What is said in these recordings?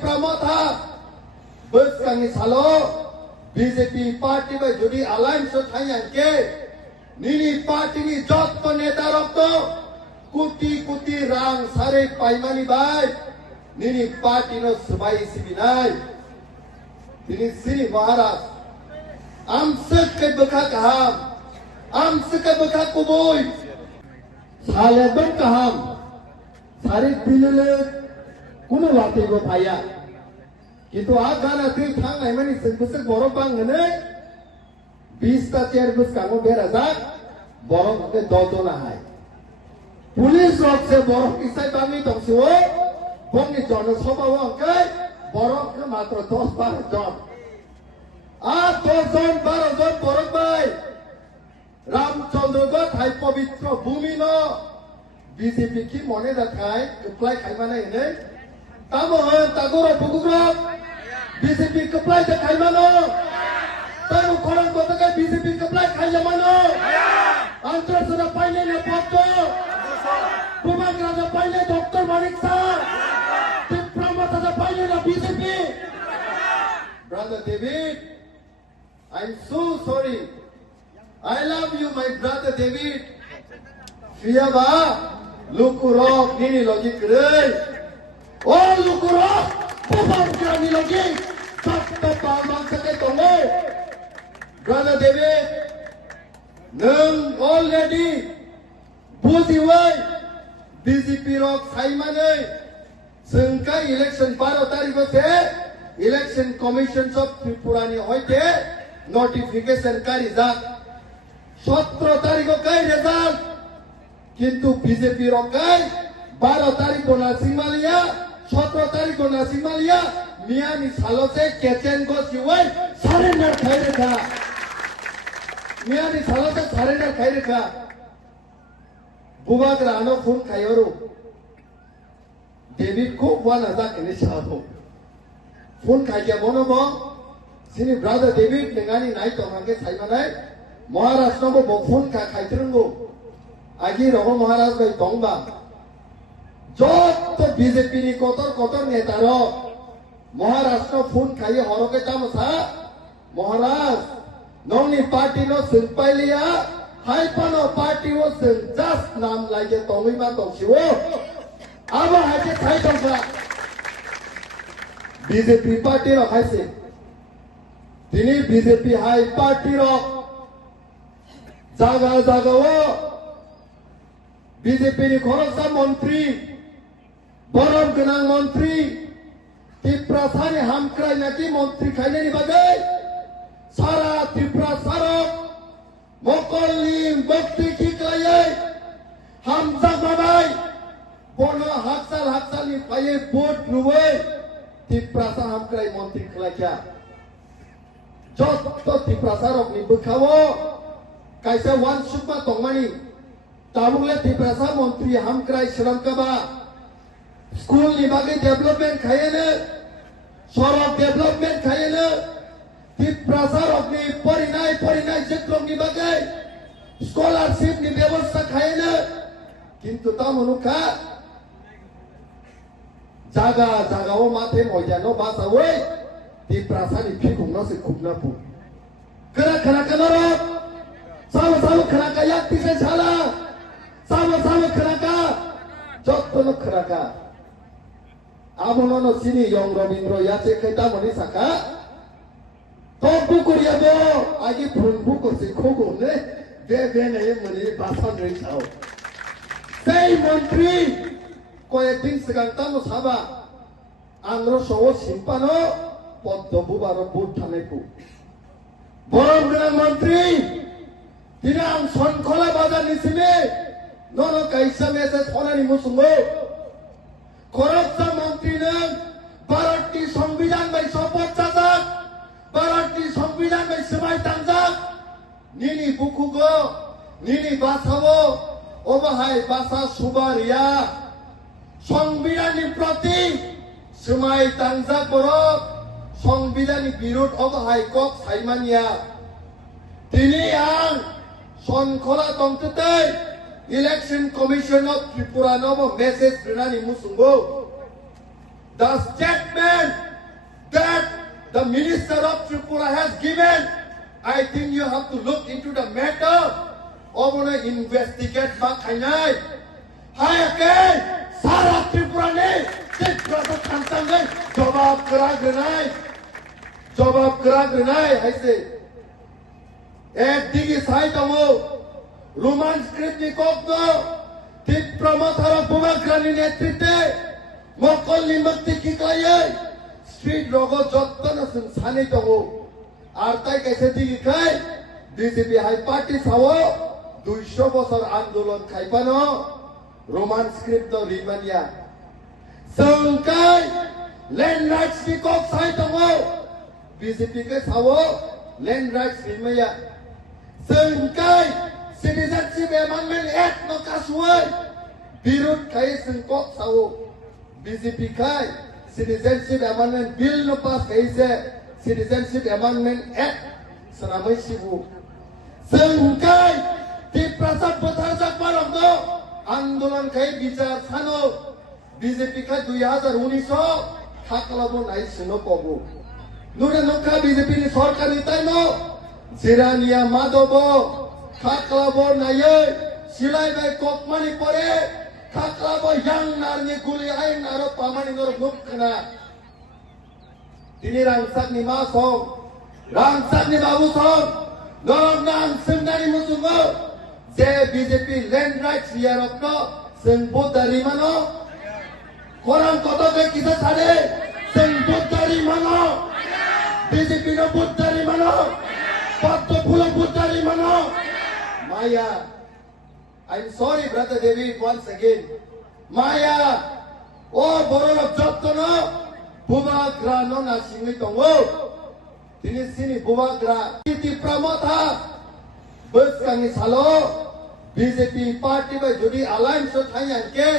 Pramotha Bersangi Salo BJP party by Jodi Alliance Thayangke Nini party ni Jotto Neta Rokto Kuti Rang Sare Paimani Bai Nini party no Subai Sibinai Nini Siri Maharaj Amsak ke Bekha Kaham Amsak ke Bekha Kuboy Salaban Kaham Sare Pilele Kuno Wate Go Paya Itu agana tuh thang ay mani sebesar borok bang ne 20 ta chair bus kamu berazak borok ke dodo na hai pulis rok se borok isai bangi tong siwo bongi jono soba wang kai borok ke matro 10-12 jon 10 jon 12 jon borok bai Ramchandra go thai pavitra bhumi no BJP ki mone rakhai apply khai mana ine tamo tagoro buguro BJP keplai je khai mano taru korang kota kai BJP keplai khai mano antar sana paine ne potto Bumang raja paine Dr. Manik Sah Pramotha raja paine na BJP Brother David I'm so sorry I love you my brother David Fiaba lukurok nini logic rei Oh lukurok Pumang kami lagi Sakta pamang sakit tongo Brother David Neng already Buziwai BJP rok saimane Sengkai election 12 tarik se Election Commission of Tripura ni hoite Notification kari jak 17 tarik kai result Kintu BJP rok kai 12 tarik ko nasing malia 17 tarik ko nasing malia Miani salose kechen ko siwai surrender khai rekha Miani salose surrender khai rekha Bubak rano phone khayoru David ko wana za kene chabo phone khai kya bono bo sini brother David nengani nai to hange saimanai Maharashtra ko bo phone khai trungo agi rogo Maharashtra bai tongba যত BJP নি কতর নেতার Maharashtra phone খাইয়ে হরকে তামসা মহারাজ নংনি party no সিলপাইলিয়া হাইপানো party ও seal just নাম লাগে তমিমা তংসিও আবা হাইকে খাই তংসা বিজেপি পার্টি র খাইছে তিনি বিজেপি হাই পার্টি র জাগা জাগাও বিজেপি নি খরচা মন্ত্রী Borom genang menteri Tiprasani hamkrai naki menteri khaine ni bagai Sara Tiprasarok Mokolim Bhakti Kiklayai Hamzak babai Bono haksal ni paye bot nuwe Tiprasa hamkrai menteri khalakya Jotto Tiprasarok ni bukhawo Kaisa wan shukma tongmani Tabungle Tiprasa menteri hamkrai shramkaba School ni bagi development khayena sorok development khayena Tiprasarok ni porinai jekrok ni bagai scholarship ni ব্যবস্থা khayena kintu tamunuka jaga o mathe moyano basawe Tiprasani phikungno se khupna pu kara kanaro sama kharaka yakti se chala sama kharaka jotto kharaka Abono sini Yong Robindro yace kaita moni saka Topu kuriabo agi phunbu ko se khogo ne be ne moni basan rei sao Sei mantri koyekdin sigang tamo saba Angro sowo simpano poddobu baro bot thaneku Borom gena mantri Dinam sonkhola bazar nisime nono kaisa mese thonani musungo Korupsa mantri nang Bharati সংবিধান bai শপথ চাচাক Bharati সংবিধান bai semai tangjak Nini bukugo Nini basawo Obahai basa subaria সংবিধান ni prati semai tangjak borok সংবিধান ni birut obahai kok saimania Tini ang sonkhola tongtetai Election Commission of Tripura Novo message Pranani Musungo. The statement the Minister of Tripura has given. I think you have to look into the matter. Or investigate Bakhainai. Hayake, Sara Tripura ne, Tripura Tantangai, Jawab Kara Grenai, I say. Ek digi saitamo, Roman Skripnikov, Tip Pramathara Bumakrani Netrite, Mokol Nimakti Kikaye, Street Logo Jotanasum Sanitago, Artai Kaseti Kai, BJP High Party Sawo, 200 বছর আন্দোলন খাইপানো Roman script রিমানিয়া সংকাই land rights কি কক সাইতমো BJP কে সাও ল্যান্ড রাইটস রিমাইয়া সংকাই সিটিজেনশিপ অ্যামেন্ডমেন্ট অ্যাক্ট নো কাসুই বিরোধ খাই সংকক সাও বিজেপি খাই সিটিজেনশিপ অ্যামেন্ডমেন্ট বিল নো পাস খাইছে সিটিজেনশিপ অ্যামেন্ডমেন্ট অ্যাক্ট সনামই সিবু সংকাই Prasad Bhattacharya Parabdo আন্দোলন খাই বিচার থানো বিজেপি খাই 2019 থাকলাবো নাই সিনো কবো নুরে নখা বিজেপি নি সরকারি তাইনো জিরানিয়া মাধব থাকলাবো নাই সিলাই বাই কোকমানি পরে থাকলাবো ইয়াং নারনি গুলি আইন আরো পামানি নর মুখনা তিনি রাংসাকনি মা সং রাংসাকনি বাবু সং নরম নাং সিমনানি মুসুঙ্গো যে বিজেপি ল্যান্ড রাইটস ইয়ারক সেনবুদারি মানো কোরআন কতকে কিসে ছাড়ে সেনবুদারি মানো বিজেপি নো বুদ্ধারি মানো পদ্ম ফুল বুদ্ধারি মানো মায়া I am sorry brother David once again মায়া ও বড় যত্ন বুবাগ্রা নো না সিংই দঙ্গো তিনি সিনি বুবাগ্রা নীতি প্রমথা বসকানি সালো বিজেপি পার্টি বা যদি অ্যালায়েন্স থাইয়ানকে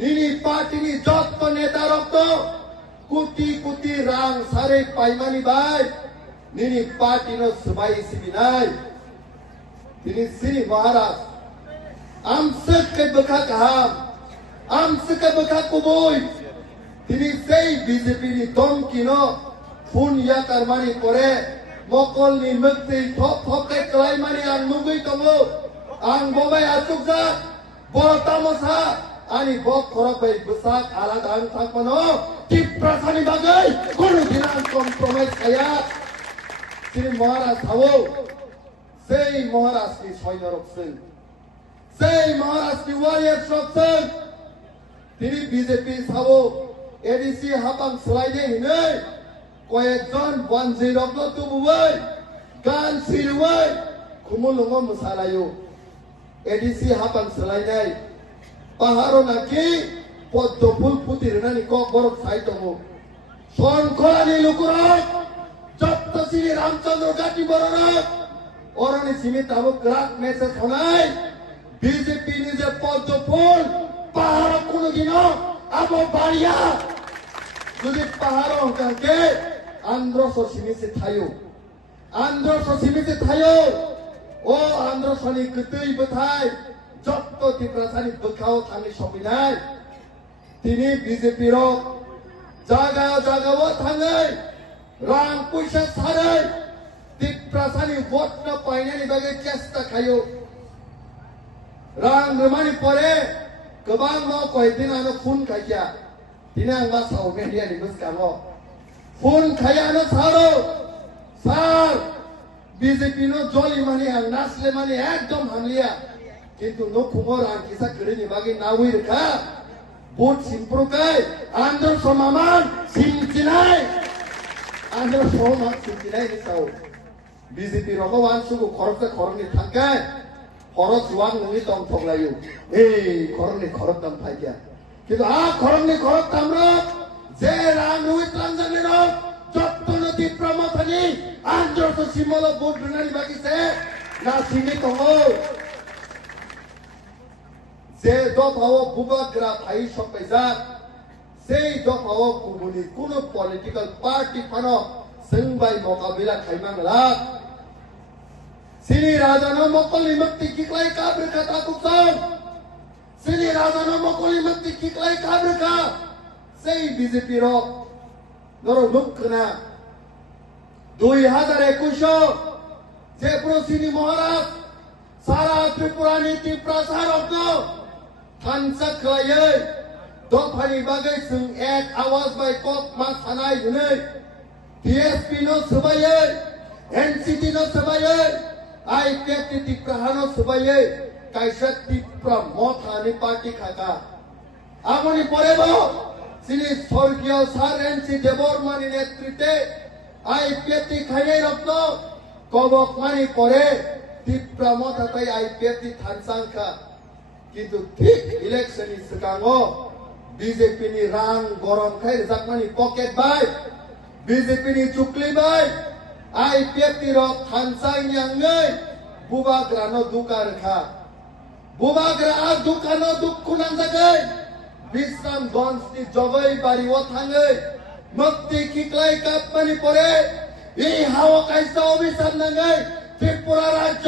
নিনি পার্টিনি যত নেতা রক্ত কোটি কোটি রাং সারে পাইমানি বাই নিনি পার্টি নো সবাই সিবিনাই তিনি সিনি মহারাজ আমসকে বখা কাহাম আমসকে বখা কুবই তিনি সেই বিজেপি নি দমকিনো ফুন ইয়া কারমানি করে মকল নি মুক্তি থপ থপকে ক্লাইমানি আং মুগৈ তমো আং ববাই আতুকজা বতামসা আনি বক খরবাই বসাক আলাদা আং থাকমানো টিপ্রাসানি বাগৈ কোনো দিন আং কম্প্রমাইজ খায়া শ্রী মহারাজ থাও সেই মহারাজ কি সৈন্যরক সিং সেই মহারাজ কি ওয়ারিয়ার শক সিং তিনি বিজেপি থাও এডিসি হাবাং স্লাইডে হিনে কয়েকজন বনজি রক্ত তুবুই গান সিরুই খুমুলুঙ্গ মুসালায়ু এডিসি হাবাং স্লাইডে পাহাড় নাকি পদ্ম ফুল ফুটিরনানি কক বরফ সাইতমু সনখলানি লুকুরক যত শ্রী রামচন্দ্র গাটি বররক অরণি সীমিত আবু গ্রাক মেসেজ হনাই বিজেপি নিজে পদ্ম ফুল পাহাড় কোনদিন আবু বাড়িয়া যদি পাহাড় অঙ্কাকে আন্ধ্র সীমিতে থায়ো আন্ধ্র সীমিতে থায়ো ও আন্ধ্র সনি গতৈ বথাই যত ত্রিপ্রাসানি বখাও থানি সবিনাই তিনি বিজেপির জায়গা জায়গাও থাঙै রাং পয়সা ছাড়ै ত্রিপ্রাসানি ভোট না পাইনানি বাগে চেষ্টা খায়ো রাং রমানি পরে गोबां कयदिन आनो फुन खाइया दिनै आं मा साव मेडियानि गोसोखाङो फुन खाइयानो सारो सार बिजेपि नो जलि माने आं नासले माने एकदम हामलिया किन्तु नो खुमर आं किसा गरिनि बागै नावै रेखा बुट सिमप्रुकाय आन्ध्र समामान सिमचिनाय आन्ध्र समामान सिमचिनाय नि साव बिजेपि रखौ वानसुगु खरसे खरनि थांकाय খরচ ওয়াং নই তং থগলায়ু এই খরনি খরচ দাম ফাইয়া কিন্তু আ খরনি খরচ তামরা যে রাং নই ট্রানজাকশন যত নদী প্রমথনি আন্দ্র তো সিমল বোর্ড নানি বাকিছে না সিমি তং যে দফাও বুবাগ্রা ফাই সপাইজা সেই দফাও কুবুনি কোন পলিটিক্যাল পার্টি ফানো সংবাই মোকাবিলা খাইমাংলা Sini Rajana Mokoli Mukti Kiklai Kabrika Takuksang Sini Rajana Mokoli Mukti Kiklai Kabrika Say BJP Rock Noro Nukkana 2021 যে প্রসিনি মহারাজ সারা ত্রিপুরানি ত্রিপ্রাসারক थानसा खायै दफानि बागै जों एक आवाज बाय कक मा थानाय हुनै DSP नो सबायै NCT नो सबायै IPF टिप्राहा नो सबायै कायसा टिप्रा मथानि पार्टी खाका आमनि परेबो सिनि स्वर्गीय सार NC देबरमानि नेतृत्वे IPF खायै रत्न कबक मानि परे टिप्रा मथाय IPF थानसांखा কিন্তু ঠিক ইলেকশন সিকাঙ্গো বিজেপি নি রাং গরম খাই জাকমানি পকেট বাই বিজেপি নি চুকলি বাই আইপিএফ নি রক খানসাই নিয়াঙ্গৈ বুবাগ্রানো দুকার খা বুবাগ্রা দুকানো দুকুনাং জাগৈ বিশ্রাম গঞ্জ নি জগৈ বাড়ি ও থাঙ্গৈ মুক্তি কিকলাই কাপমানি পরে এই হাওয়া কাইসা অভিশাপ নাঙ্গৈ ত্রিপুরা রাজ্য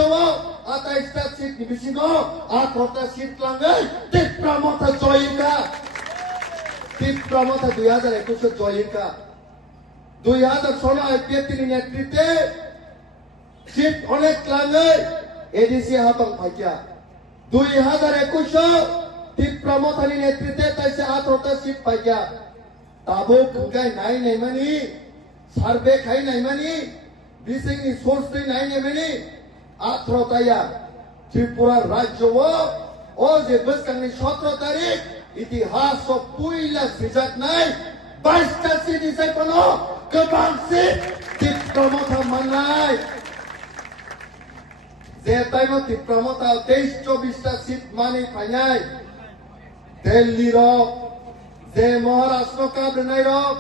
28টা সিট নিবিসিং 18টা সিট লাঙ্গৈ তীব্রমতা জয়িকা 2021 জয়িকা 2016 আইপিএফ নি নেতৃত্বে সিট অনেক লাঙ্গৈ এডিসি হাতং ফাইকা 2021 তীব্রমতা নি নেতৃত্বে তাইসে 18টা সিট পাইকা তাবো খুগাই নাই নাইমানি সার্ভে খাই নাইমানি বিসিং নি সোর্স নাই নাইমানি আত্রতায়া ত্রিপুরা রাজ্য ও যে বসকাংনি 17 তারিখ ইতিহাস ও পুইলা সিজাক নাই 22টা সিট ইসে কোনো গোবাং সিট তীব্রমতা মাননাই যে টাইম তীব্রমতা 23-24টা সিট মানি ফাইনাই দিল্লি রক যে মহারাষ্ট্র কাবরনাই রক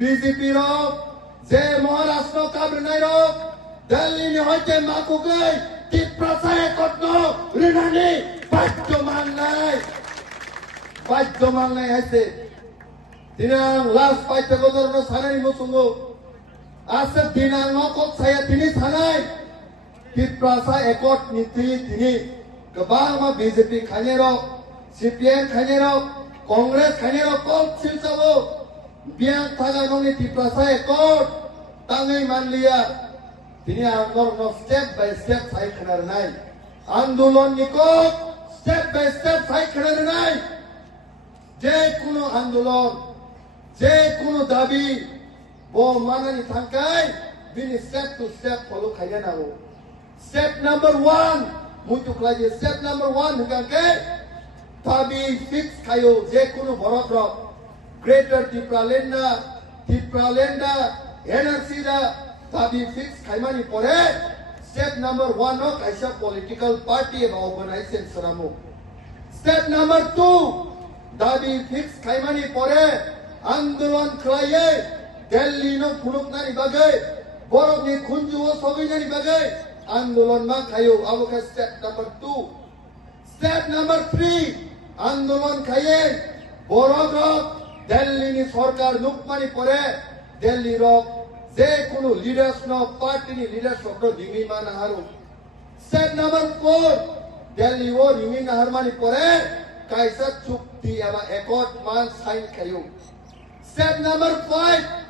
বিজেপি রক যে মহারাষ্ট্র কাবরনাই রক দিল্লি নি হইতে মাকুগৈ ত্রিপ্রাসায় কত রিনানি বাদ্য মাননাই আছে দিনাং লাস্ট পাইতে গদরনো সানাই মসুঙ্গো আছে দিনাং কক সায়া তিনি সানাই ত্রিপ্রাসায় একট নীতি তিনি গোবাং মা বিজেপি খাইনে রক CPM খাইনে রক কংগ্রেস খাইনে রক কল সিলসাবো বিয়াং থাকা ননি ত্রিপ্রাসায় একট তাঙ্গৈ মানলিয়া তিনি আন্দোলন স্টেপ বাই স্টেপ সাইখানার নাই আন্দোলন নিকক স্টেপ বাই স্টেপ সাইখানার নাই যে কোনো আন্দোলন যে কোনো দাবি ও মানানি থাকাই বিনি স্টেপ টু স্টেপ ফলো খাইয়া নাও স্টেপ নাম্বার 1 মুতুকলাজি স্টেপ নাম্বার 1 হুকাকে দাবি ফিক্স খাইও যে কোনো বড় গ্রেটার ত্রিপুরাল্যান্ড এনআরসি দা দাবি ফিক্স খাইমানি পরে স্টেপ নাম্বার 1 ও কাইসা পলিটিক্যাল পার্টি এবং অর্গানাইজেশন সরামু স্টেপ নাম্বার 2 দাবি ফিক্স খাইমানি পরে আন্দোলন খাইয়ে দিল্লি নো ফুলুকনানি বাগে বরফনি খুঞ্জু ও সগৈনানি বাগে আন্দোলন মা খাইও আবকা স্টেপ নাম্বার 2 স্টেপ নাম্বার 3 আন্দোলন খাইয়ে বরফ দিল্লি নি সরকার নুকমানি পরে দিল্লি রক যে কোনো লিডার্স ন পার্টি নি লিডার্স অক্টো দিমি মান হারু স্টেপ নাম্বার 4 দিল্লি ও দিমি নাহার মানি পরে কাইসা চুক্তি এবা একট মান সাইন খাইও স্টেপ নাম্বার 5